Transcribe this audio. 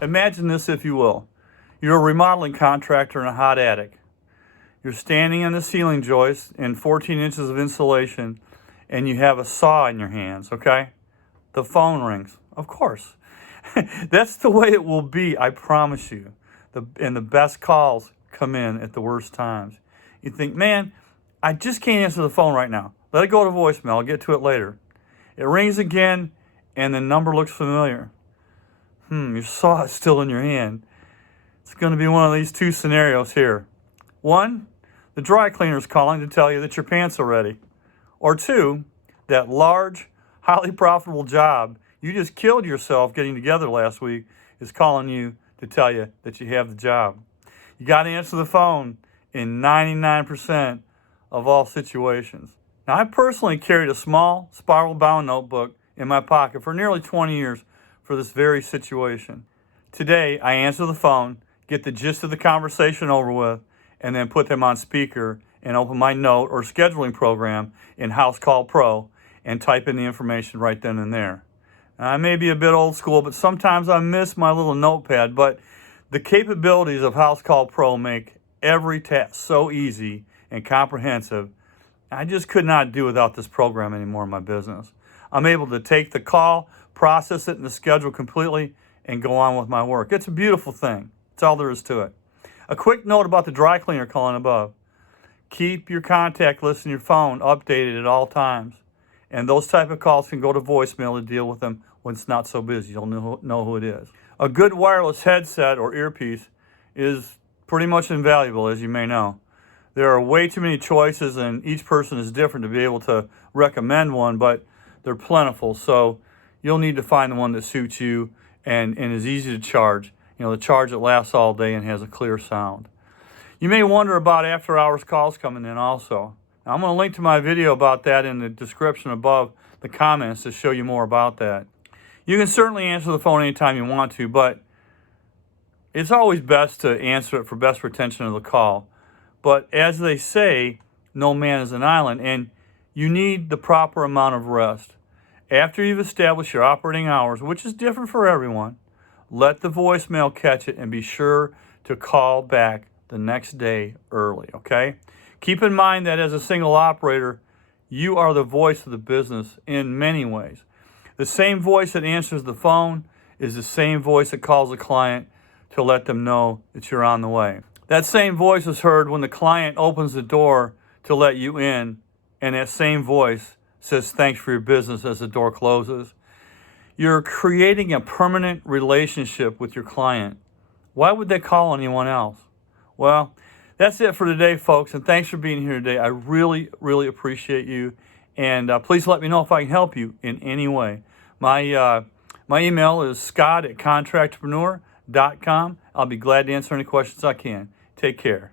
Imagine this, if you will. You're a remodeling contractor in a hot attic. You're standing on the ceiling joist in 14 inches of insulation, and you have a saw in your hands, okay? The phone rings, of course. That's the way it will be, I promise you. And the best calls come in at the worst times. You think, man, I just can't answer the phone right now. Let it go to voicemail. I'll get to it later. It rings again, and the number looks familiar. Your saw is still in your hand. It's going to be one of these two scenarios here. One, the dry cleaner's calling to tell you that your pants are ready. Or two, that large, highly profitable job you just killed yourself getting together last week is calling you to tell you that you have the job. You got to answer the phone in 99% of all situations. Now, I personally carried a small, spiral-bound notebook in my pocket for nearly 20 years for this very situation. Today, I answer the phone, get the gist of the conversation over with, and then put them on speaker and open my note or scheduling program in House Call Pro and type in the information right then and there. Now, I may be a bit old school, but sometimes I miss my little notepad, but the capabilities of House Call Pro make every task so easy and comprehensive. I just could not do without this program anymore in my business. I'm able to take the call, process it in the schedule completely, and go on with my work. It's a beautiful thing. That's all there is to it. A quick note about the dry cleaner calling above. Keep your contact list in your phone updated at all times. And those type of calls can go to voicemail to deal with them when it's not so busy. You'll know who it is. A good wireless headset or earpiece is pretty much invaluable, as you may know. There are way too many choices, and each person is different to be able to recommend one, but they're plentiful. So you'll need to find the one that suits you and is easy to charge. The charge that lasts all day and has a clear sound. You may wonder about after-hours calls coming in also. Now, I'm going to link to my video about that in the description above the comments to show you more about that. You can certainly answer the phone anytime you want to, but it's always best to answer it for best retention of the call. But as they say, no man is an island, and you need the proper amount of rest. After you've established your operating hours, which is different for everyone, let the voicemail catch it and be sure to call back the next day early, okay? Keep in mind that as a single operator, you are the voice of the business in many ways. The same voice that answers the phone is the same voice that calls the client to let them know that you're on the way. That same voice is heard when the client opens the door to let you in, and that same voice says thanks for your business as the door closes. You're creating a permanent relationship with your client. Why would they call anyone else? Well, that's it for today, folks, and thanks for being here today. I really, really appreciate you, and please let me know if I can help you in any way. My email is scott@contractorpreneur.com. I'll be glad to answer any questions I can. Take care.